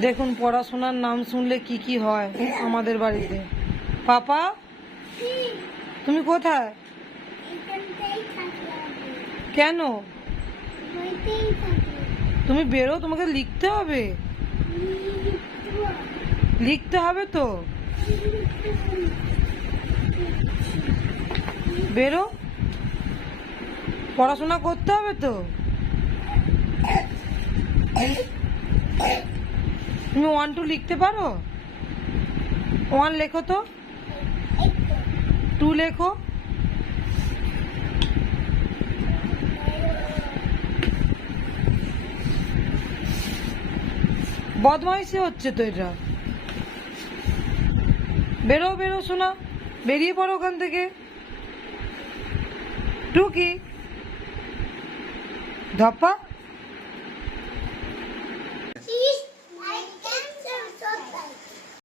দেখুন পড়াশোনার নাম শুনলে কি কি হয় আমাদের বাড়িতে। পাপা, তুমি কোথায়? কেন? তুমি বেরো, তোমাকে লিখতে হবে। লিখতে হবে তো, বেরো, পড়াশোনা করতে হবে তো। তুমি 1 2 লিখতে পারো? 1 লেখো তো, 2 লেখো। বদমাইশি হচ্ছে তো এটা। বেরো বেরো শোনা, বেরিয়ে পড়ো ওখান থেকে। টুকি ধপ্পা।